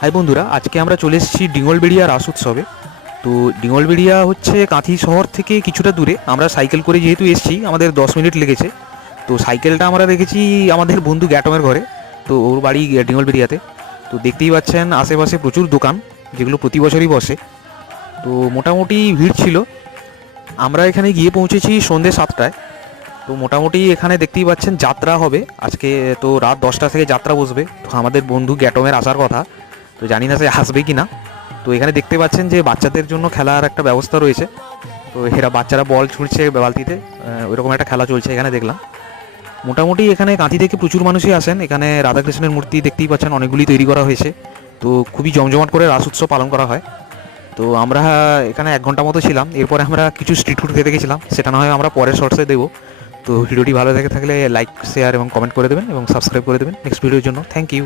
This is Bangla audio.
হাই বন্ধুরা, আজকে আমরা চলে এসেছি ডিঙ্গলবেড়িয়া রাস উৎসবে। তো ডিঙ্গলবেড়িয়া হচ্ছে কাঁথি শহর থেকে কিছুটা দূরে। আমরা সাইকেল করে যেহেতু এসেছি, আমাদের 10 মিনিট লেগেছে। তো সাইকেলটা আমরা রেখেছি আমাদের বন্ধু গ্যাটমের ঘরে। তো ওর বাড়ি ডিঙ্গলবেড়িয়াতে। তো দেখতেই পাচ্ছেন আশেপাশে প্রচুর দোকান, যেগুলো প্রতি বছরই বসে। তো মোটামুটি ভিড় ছিল। আমরা এখানে গিয়ে পৌঁছেছি সন্ধ্যে 7টায়। তো মোটামুটি এখানে দেখতেই পাচ্ছেন যাত্রা হবে আজকে। তো রাত 10টা থেকে যাত্রা বসবে। তো আমাদের বন্ধু গ্যাটমের আসার কথা, তো জানি না সে আসবে কি না। তো এখানে দেখতে পাচ্ছেন যে বাচ্চাদের জন্য খেলার একটা ব্যবস্থা রয়েছে। তো এরা বাচ্চারা বল ছুঁড়ছে বালতিতে, ওইরকম একটা খেলা চলছে এখানে দেখলাম। মোটামুটি এখানে কাঁথি থেকে প্রচুর মানুষই আসেন। এখানে রাধাকৃষ্ণের মূর্তি দেখতেই পাচ্ছেন অনেকগুলি তৈরি করা হয়েছে। তো খুবই জমজমাট করে রাস উৎসব পালন করা হয়। তো আমরা এখানে 1 ঘন্টা মতো ছিলাম। এরপরে আমরা কিছু স্ট্রিট ফুড খেতে গেছিলাম, সেটা না হয় আমরা পরের শর্টসে দেবো। তো ভিডিওটি ভালো থেকে থাকলে লাইক, শেয়ার এবং কমেন্ট করে দেবেন এবং সাবস্ক্রাইব করে দেবেন নেক্সট ভিডিওর জন্য। Thank you.